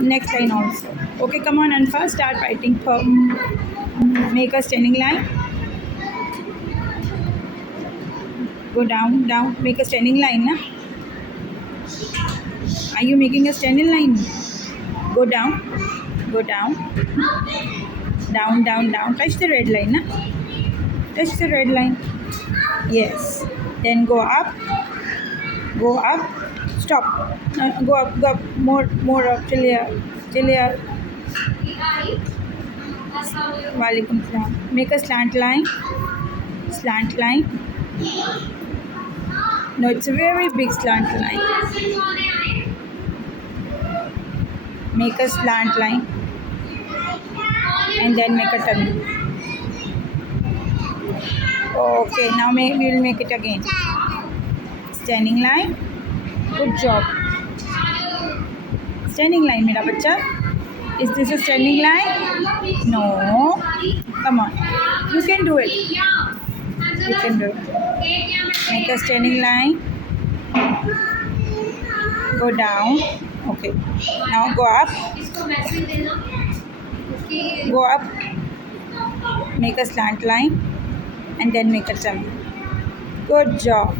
Next line also. Okay, come on, and first start writing. Make a standing line. Go down, down. Make a standing line, na? Are you making a standing line? Go down, go down, down, down, down. Touch the red line, na? Touch the red line. Yes. Then go up, go up. Stop. Go up, go up. More up till here, till here. Walaikum salam. Make a slant line. Slant line. No, it's a very big slant line. Make a slant line. And then make a turn. Okay, now we will make it again. Standing line. Good job. Standing line, mera bacha. Is this a standing line? No. Come on. You can do it. You can do it. Make a standing line. Go down. Okay. Now go up. Go up. Make a slant line. And then make a turn. Good job.